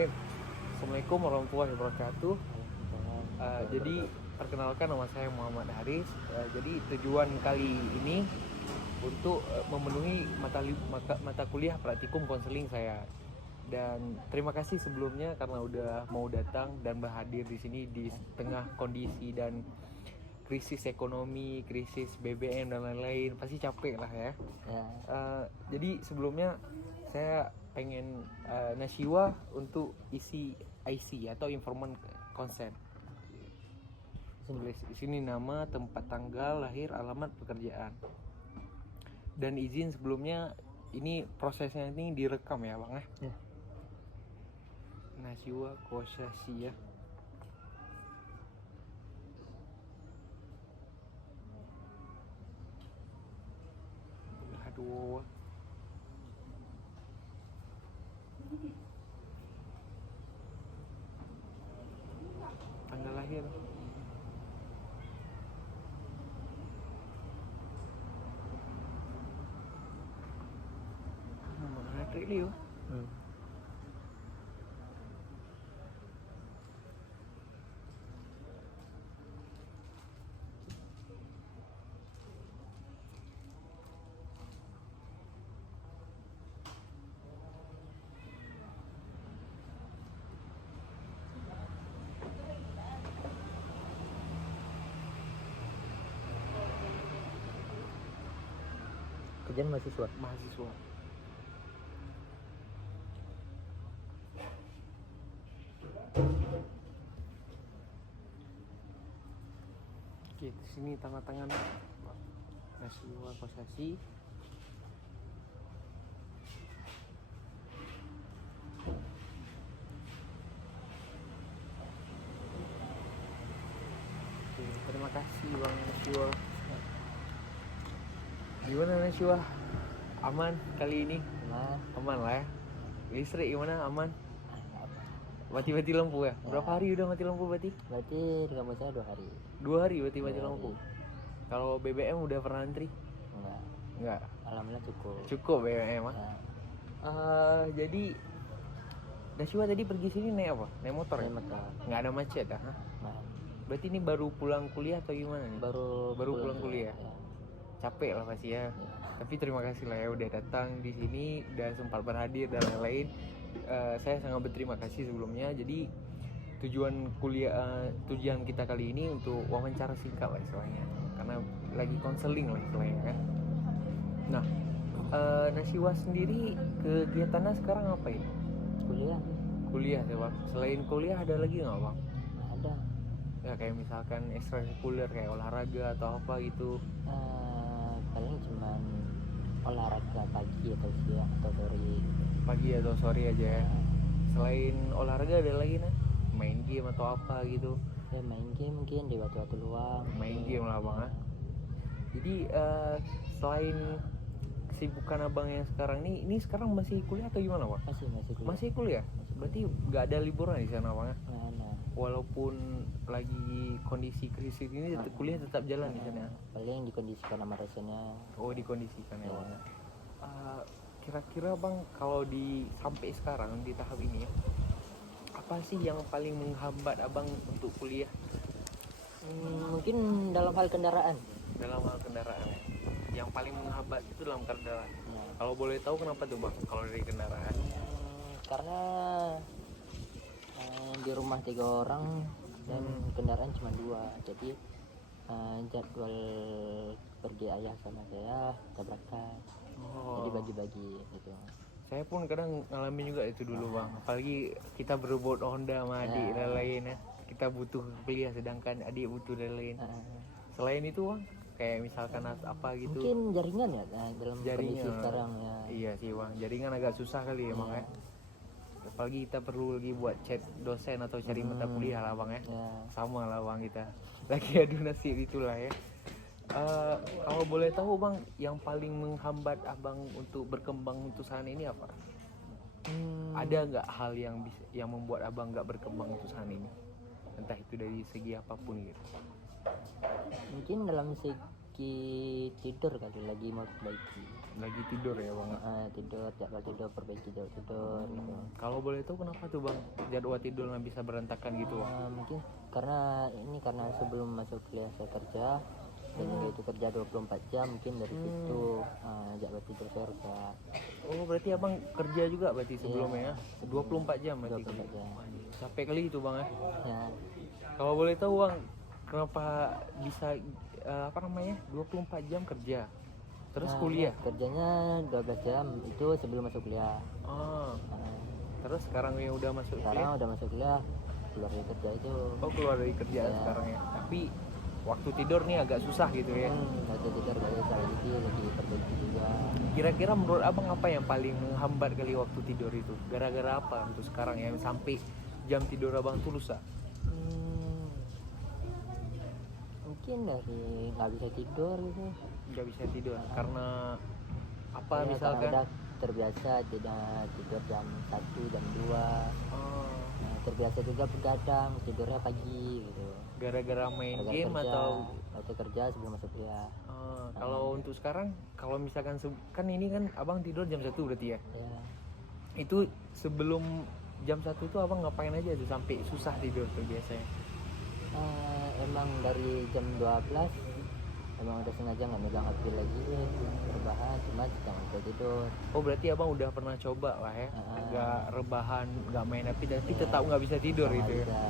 Bismillahirrahmanirrahim. Assalamualaikum warahmatullahi wabarakatuh. Jadi perkenalkan, nama saya Muhammad Haris. Jadi tujuan kali ini untuk memenuhi mata kuliah praktikum konseling saya. Dan terima kasih sebelumnya karena udah mau datang dan berhadir di sini di tengah kondisi dan krisis ekonomi, krisis BBM dan lain-lain. Pasti capek lah ya. Jadi sebelumnya saya pengen Nashiwa untuk isi IC atau informan consent. Tulis di sini nama, tempat, tanggal lahir, alamat pekerjaan. Dan izin sebelumnya, ini prosesnya ini direkam ya Bang ya. Nashiwa Kosasi ya. Aduh. Tanggal lahir. Mana Leo? Kerjaan mahasiswa. Oke, di sini tanda tangan Nashiwa Kosasi. Oke, terima kasih Bang Nashiwa. Gimana Nashiwa? Aman kali ini? Aman lah ya. Listrik gimana? Aman? Mati lampu ya? Berapa hari udah mati lampu berarti? Berarti di kampus saya 2 hari. 2 hari berarti mati lampu. Kalau BBM udah pernah antri? Enggak. Alhamdulillah cukup. Cukup BBM mah. Jadi Nashiwa tadi pergi sini naik apa? Naik motor ya? Naik motor. Nggak ada macet dah? Nah, Berarti ini baru pulang kuliah atau gimana nih? baru pulang kuliah. Ya. Capek lah pasti ya. Tapi terima kasih lah ya udah datang di sini dan sempat berhadir dan lain-lain. Saya sangat berterima kasih sebelumnya. Jadi tujuan kita kali ini untuk wawancara singkat lah istilahnya, karena lagi konseling lah istilahnya kan. Nah, Nashiwa sendiri kegiatannya sekarang apa ya? Kuliah ya Bang. Selain kuliah ada lagi nggak Bang? Ada. Ya kayak misalkan ekstrakurikuler kayak olahraga atau apa gitu. Paling cuman olahraga pagi atau siang atau sore. Pagi atau sore aja ya. Selain olahraga ada lagi nah? Main game atau apa gitu? Ya main game mungkin di waktu-waktu luang. Main game lah Bang. Jadi selain kesibukan Abang yang sekarang ini sekarang masih kuliah atau gimana Bang? Masih kuliah. Masih kuliah? Berarti nggak ada liburan di sana Bang ya? Nah. Walaupun lagi kondisi krisis ini kuliah tetap jalan di sana. Paling dikondisikan sama dosennya. Oh, dikondisikan ya Bang. Kira-kira Bang kalau sampai sekarang di tahap ini ya, apa sih yang paling menghambat Abang untuk kuliah? Mungkin dalam hal kendaraan. Dalam hal kendaraan ya. Yang paling menghambat itu dalam kendaraan. Kalau boleh tahu kenapa tuh Bang kalau dari kendaraan? Karena di rumah 3 orang dan kendaraan cuma 2, jadi jadwal pergi ayah sama saya tabrakan. Jadi bagi-bagi gitu. Saya pun kadang ngalamin juga itu dulu Bang. Apalagi kita berebut Honda sama adik dan lain ya. Kita butuh kuliah sedangkan adik butuh dan lain. Selain itu Bang, kayak misalkan apa gitu. Mungkin jaringan ya dalam kondisi sekarang ya. Iya sih Bang, jaringan agak susah kali ya Bang ya. Apalagi kita perlu lagi buat chat dosen atau cari mata kuliah lah Bang ya. Sama lah Bang kita. Lagi adu nasib itulah ya. Kalau boleh tahu Bang, yang paling menghambat Abang untuk berkembang untuk saat ini apa? Ada nggak hal yang membuat Abang nggak berkembang untuk saat ini? Entah itu dari segi apapun gitu. Mungkin dalam segi tidur kali lagi mau perbaiki. lagi tidur ya bang. Tidur, jadwal tidur, perbaiki jadwal tidur gitu. Kalau boleh tahu kenapa tuh bang jadwal tidurnya bisa berantakan gitu bang? Mungkin karena sebelum masuk kuliah saya kerja, dan itu kerja 24 jam, mungkin dari situ jadwal tidur saya rusak. Oh berarti abang kerja juga berarti sebelumnya ya? 24 jam berarti. 24 jam. Capek kali itu bang ya. Ya, Kalau boleh tahu bang kenapa bisa 24 jam kerja terus kuliah? kerjanya 12 jam itu sebelum masuk kuliah. Oh, Nah, terus sekarang yang udah masuk sekarang kuliah? udah masuk kuliah, keluar dari kerja itu. Oh keluar dari kerjaan Ya. sekarang ya. Tapi waktu tidur nih agak susah gitu ya. Waktu tidur gak bisa lagi perbaiki juga. Kira-kira menurut abang apa yang paling menghambat kali waktu tidur itu? Gara-gara apa untuk sekarang yang sampai jam tidur abang tuh rusak? Mungkin dari nggak bisa tidur gitu. Nggak bisa tidur karena apa Ya, misalkan? karena udah terbiasa tidak tidur jam 1, jam 2. Oh, Nah, terbiasa juga begadang, tidurnya pagi gitu. gara-gara main Gara-gara game kerja, atau waktu kerja sebelum masuk kuliah. kalau untuk sekarang kalau misalkan kan ini kan abang tidur jam 1 berarti ya. Ya, Itu sebelum jam 1 itu abang ngapain aja tuh sampai susah tidur tuh biasanya? emang dari jam 12 emang udah sengaja nggak megang HP lagi, rebahan, cuma sedang untuk tidur. Oh berarti abang udah pernah coba lah ya, nggak rebahan, nggak main HP tapi Ya, tetap nggak bisa tidur nggak gitu ya. bisa.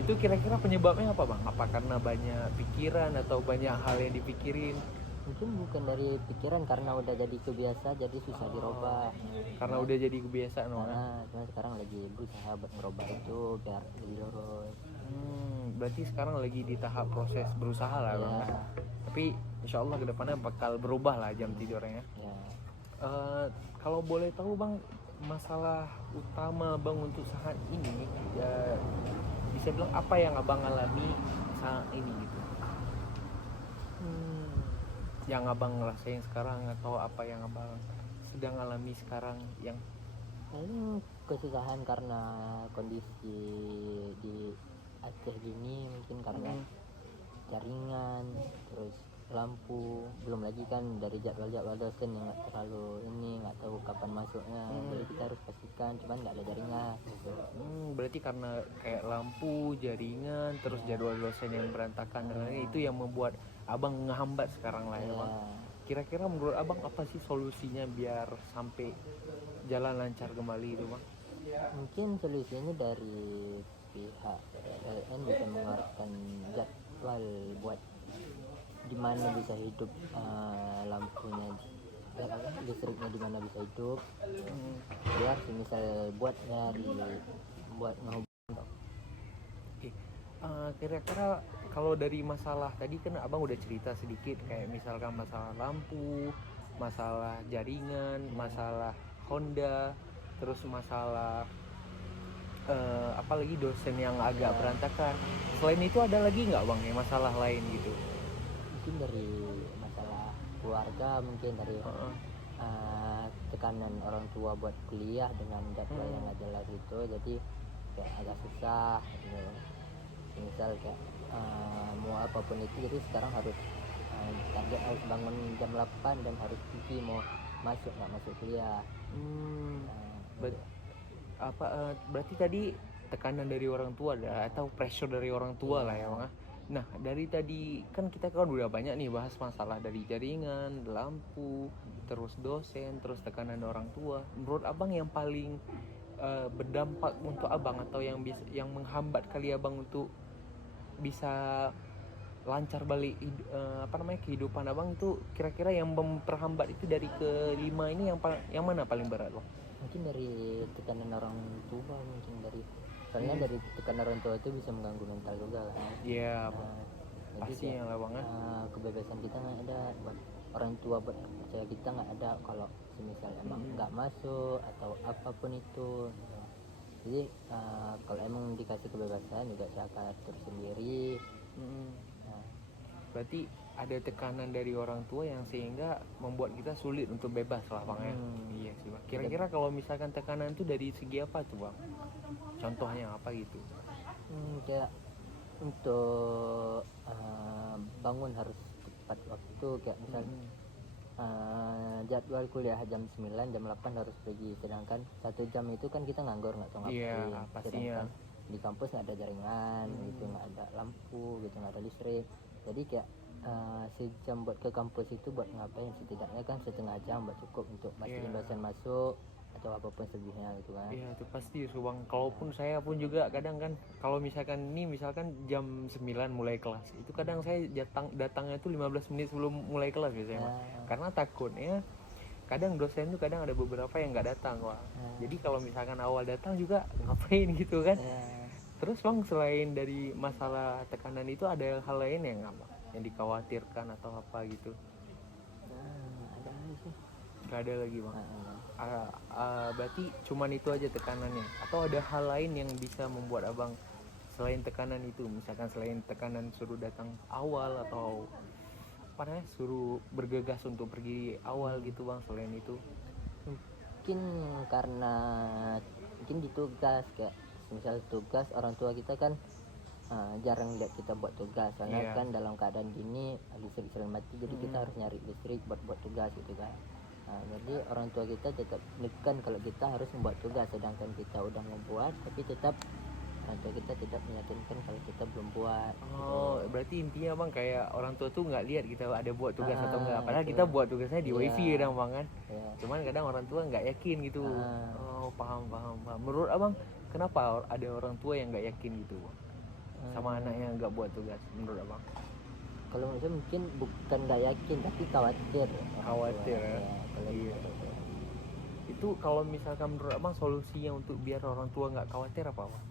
Itu kira-kira penyebabnya apa bang? Apa karena banyak pikiran atau banyak hal yang dipikirin? Mungkin bukan dari pikiran, karena udah jadi kebiasa, jadi susah dirubah. Karena udah jadi kebiasaan bang. Cuma sekarang lagi berusaha buat merubah itu biar lebih lurus. Berarti sekarang lagi di tahap proses berusaha lah bang. Ya. Tapi insya Allah kedepannya bakal berubah lah jam tidurnya. Ya. Kalau boleh tahu bang, masalah utama bang untuk saat ini ya bisa bilang apa yang abang alami saat ini gitu? Yang abang ngerasain sekarang atau apa yang abang sedang alami sekarang yang Paling kesusahan karena kondisi di Aceh gini, mungkin karena jaringan, terus lampu, belum lagi kan dari jadwal dosen yang nggak terlalu nggak tahu kapan masuknya, jadi kita harus pastikan, cuman nggak ada jaringan gitu. Berarti karena kayak lampu, jaringan, terus jadwal dosen yang berantakan dan lain-lain, itu yang membuat abang ngehambat sekarang lah ya bang. Kira-kira menurut abang apa sih solusinya biar sampai jalan lancar kembali itu bang? Mungkin solusinya dari pihak PLN bisa mengeluarkan jadwal buat di mana bisa hidup lampunya, listriknya di mana bisa hidup, biar misal buat ngehubungin. Kira-kira kalau dari masalah tadi kan abang udah cerita sedikit kayak misalkan masalah lampu, masalah jaringan, masalah Honda, terus masalah apalagi dosen yang agak berantakan. Selain itu ada lagi nggak bang yang masalah lain gitu? Mungkin dari masalah keluarga, mungkin dari tekanan orang tua buat kuliah dengan jadwal yang nggak jelas itu, jadi kayak agak susah gitu. Misal kayak mau apapun itu, jadi sekarang harus target harus bangun jam 8 dan harus pergi mau nggak masuk kuliah. Berarti tadi tekanan dari orang tua ada atau pressure dari orang tua lah ya bang. Nah dari tadi kan kita kan udah banyak nih bahas masalah dari jaringan, lampu, terus dosen, terus tekanan orang tua. Menurut abang yang paling berdampak untuk abang atau yang menghambat kali abang untuk bisa lancar balik kehidupan abang itu, kira-kira yang memperhambat itu dari kelima ini yang mana paling berat bang? Mungkin dari tekanan orang tua, soalnya dari tekanan orang tua itu bisa mengganggu mental juga kan. Iya, pasti yang lah bang. Kebebasan kita nggak ada, buat orang tua buat percaya kita nggak ada kalau semisal emang nggak masuk atau apapun itu. Jadi kalau emang dikasih kebebasan juga saya akan atur sendiri. Berarti ada tekanan dari orang tua yang sehingga membuat kita sulit untuk bebas lah bang ya. Iya sih bang. Kira-kira kalau misalkan tekanan itu dari segi apa tuh bang? Contohnya apa gitu? Kayak untuk bangun harus tepat waktu, kayak misalnya jadwal kuliah jam 9, jam 8 harus pergi, sedangkan 1 jam itu kan kita nganggur nggak tahu Iya, ngapain. pastinya. Sedangkan di kampus nggak ada jaringan gitu, nggak ada lampu gitu, nggak ada listrik, jadi kayak sejam buat ke kampus itu buat ngapain, setidaknya kan setengah jam buat cukup untuk mastiin Iya. dosen masuk atau apapun selebihnya gitu kan. Iya itu pasti Bang. Kalaupun saya pun juga kadang kan kalau misalkan jam 9 mulai kelas, itu kadang saya datangnya itu 15 menit sebelum mulai kelas biasanya, Mas. Karena takutnya kadang dosen tuh kadang ada beberapa yang nggak datang, Wah. Jadi kalau misalkan awal datang juga ngapain gitu kan. Terus Bang, selain dari masalah tekanan itu ada hal lain yang apa? Yang dikhawatirkan atau apa gitu? Ada aja sih. Gak ada lagi Bang. Berarti cuman itu aja tekanannya, atau ada hal lain yang bisa membuat abang selain tekanan itu, misalkan selain tekanan suruh datang awal atau apa namanya, suruh bergegas untuk pergi awal gitu Bang, selain itu? Mungkin karena mungkin di tugas, kayak misal tugas orang tua kita kan jarang lihat kita buat tugas, soalnya kan dalam keadaan gini listrik sering mati, jadi kita harus nyari listrik buat tugas gitu kan. Jadi orang tua kita tetap menekan kalau kita harus membuat tugas, sedangkan kita udah membuat, tapi tetap orang tua kita tidak meyakinkan kalau kita belum buat. Oh, berarti intinya Bang kayak orang tua tuh nggak lihat kita ada buat tugas atau enggak, padahal itu. kita buat tugasnya di wifi kadang Bang kan. Cuman kadang orang tua nggak yakin gitu. Oh, paham. Menurut abang kenapa ada orang tua yang nggak yakin gitu Bang, sama anaknya nggak buat tugas, menurut abang? Kalau menurut saya mungkin bukan nggak yakin, tapi khawatir. Khawatir ya. Iya. Itu kalau misalkan menurut abang solusinya untuk biar orang tua nggak khawatir apa Bang?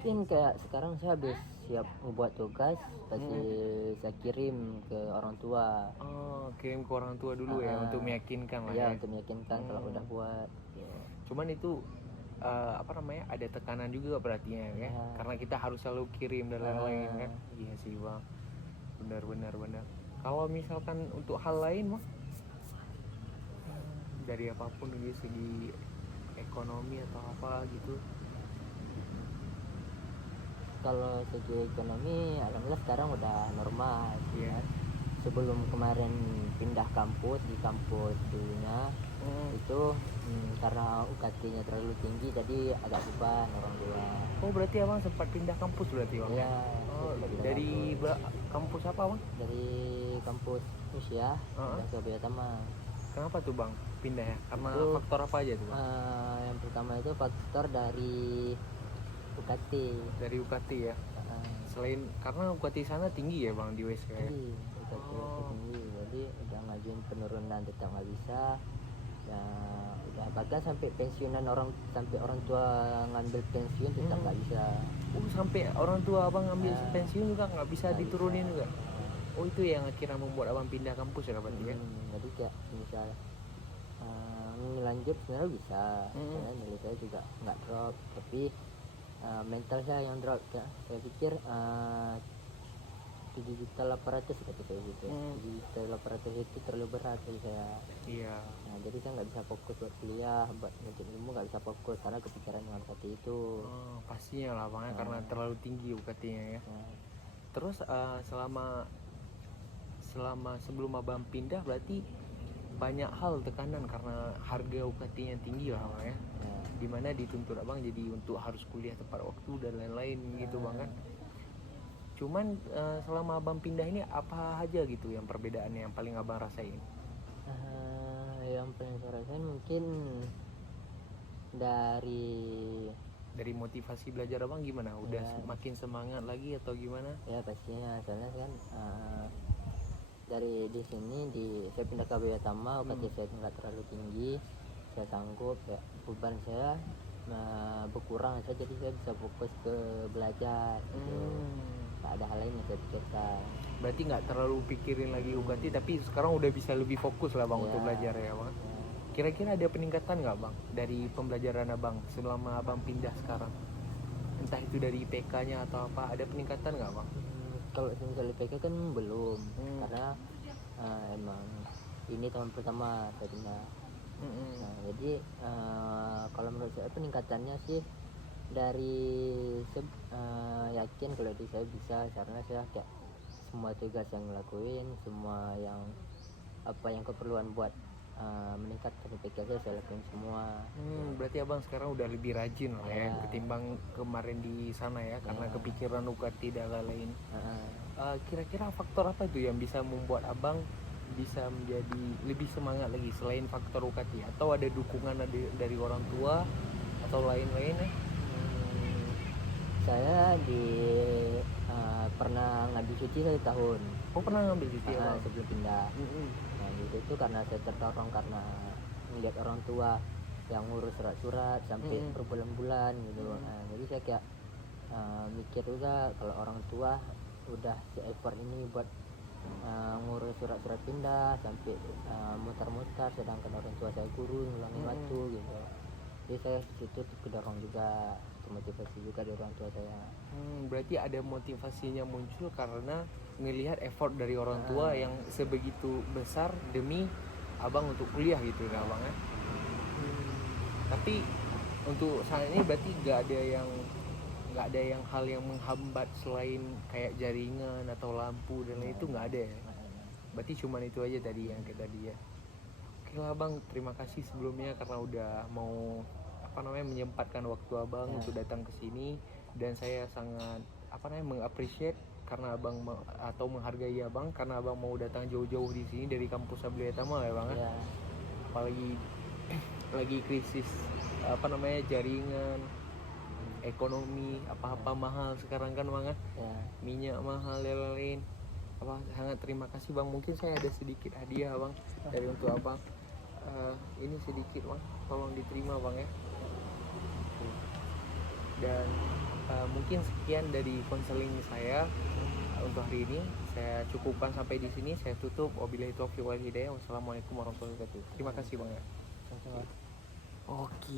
Mungkin kayak sekarang saya habis siap membuat tugas, pasti saya kirim ke orang tua. Kirim ke orang tua dulu ya, untuk meyakinkan lah ya. ya. Untuk meyakinkan kalau udah buat. Cuman itu apa namanya, ada tekanan juga berarti ya, karena kita harus selalu kirim dan lain-lain kan. Iya sih Bang, benar. Kalau misalkan untuk hal lain Bang, dari apapun dari segi ekonomi atau apa gitu? Kalau segi ekonomi alhamdulillah sekarang udah normal kan. Sebelum kemarin pindah kampus, di kampus dulunya itu karena UKT-nya terlalu tinggi, jadi agak beban orang tua. Oh, berarti abang sempat pindah kampus berarti Bang? Iya. Dari kampus apa Bang? Dari kampus Usia pindah ke Biotama. Kenapa tuh Bang pindah ya? Karena itu, faktor apa aja tuh Bang? Yang pertama itu faktor dari UKT. Dari UKT ya? Selain karena UKT sana tinggi ya Bang di WSK ya? Tinggi, UKT tinggi, jadi udah ngajuin penurunan tetap nggak bisa. Ya udah, bahkan sampai pensiunan sampai orang tua ngambil pensiun tetap nggak bisa. Sampai orang tua abang ngambil pensiun juga nggak bisa diturunin juga? Oh, itu yang akhirnya membuat abang pindah kampus ya berarti ya? Jadi kayak misal lanjut sebenarnya bisa, nilai saya juga nggak drop, tapi mental saya yang drop ya. Saya pikir 7.800.000 kata saya gitu. 7.800.000 itu terlalu berat bagi saya. Iya. Nah, jadi saya nggak bisa fokus buat kuliah, buat nuntut ilmu nggak bisa fokus karena kepikiran dengan UKT itu. Pastinya lah Bang, karena terlalu tinggi UKT-nya ya. Terus selama sebelum abang pindah berarti banyak hal tekanan karena harga UKT-nya tinggi lah Bang ya. Dimana dituntut abang jadi untuk harus kuliah tepat waktu dan lain-lain gitu Bang kan. Cuman selama abang pindah ini apa aja gitu yang perbedaannya yang paling abang rasain? Yang paling saya rasain mungkin dari motivasi belajar abang gimana? Udah makin semangat lagi atau gimana? Ya pastinya, soalnya kan dari di sini saya pindah ke Biotama, UKT saya nggak terlalu tinggi, saya sanggup ya, beban saya berkurang saja, jadi saya bisa fokus ke belajar gitu. Nggak ada hal lain yang saya pikirkan. Berarti nggak terlalu pikirin lagi UKT, tapi sekarang udah bisa lebih fokus lah Bang untuk belajar ya Bang. Kira-kira ada peningkatan nggak Bang dari pembelajaran abang selama abang pindah sekarang? Entah itu dari IPK-nya atau apa, ada peningkatan nggak Bang? Kalau misalnya IPK kan belum, karena emang ini tahun pertama saya pindah. Nah, jadi kalau menurut saya peningkatannya sih dari yakin kalau saya bisa, karena saya kayak semua tugas yang ngelakuin, semua yang apa yang keperluan buat meningkatkan IPK saya lakuin semua. Berarti abang sekarang udah lebih rajin lah ya, Ya. ketimbang kemarin di sana ya, karena Ya. kepikiran UKT dan lain-lain. Heeh. Kira-kira faktor apa itu yang bisa membuat abang bisa menjadi lebih semangat lagi selain faktor UKT, atau ada dukungan dari orang tua atau lain-lain ya? Saya pernah ngambil cuti 1 tahun. Oh, pernah ngambil cuti ya bang? Sebelum pindah. Mm-mm. Nah itu karena saya terdorong karena melihat orang tua yang ngurus surat-surat sampai berbulan-bulan gitu. Nah, jadi saya kayak mikir juga kalau orang tua udah se-effort ini buat ngurus surat-surat pindah sampai muter-muter, sedangkan orang tua saya guru ngulangin waktu gitu. Jadi saya situ kedorong juga, termotivasi juga dari orang tua saya. Berarti ada motivasinya muncul karena ngelihat effort dari orang tua yang sebegitu besar demi abang untuk kuliah gitu ya abang ya. Tapi untuk saat ini berarti nggak ada yang hal yang menghambat selain kayak jaringan atau lampu dan lain itu nggak ada ya. Berarti cuman itu aja tadi yang kita dia. Oke lah bang, terima kasih sebelumnya karena udah mau menyempatkan waktu abang untuk datang ke sini, dan saya sangat mengapresiasi karena abang atau menghargai abang karena abang mau datang jauh-jauh di sini dari kampus Abdullah ya bang ya. Apalagi lagi krisis jaringan, ekonomi, apa-apa mahal sekarang kan bang ya. Minyak mahal dan lain-lain. Sangat terima kasih bang. Mungkin saya ada sedikit hadiah bang dari untuk abang. Ini sedikit bang, tolong diterima bang ya. Dan mungkin sekian dari konseling saya untuk hari ini. Saya cukupkan sampai di sini. Saya tutup. Wabillahi taufiq wal hidayah. Wassalamualaikum warahmatullahi wabarakatuh. Terima kasih bang ya. Oke.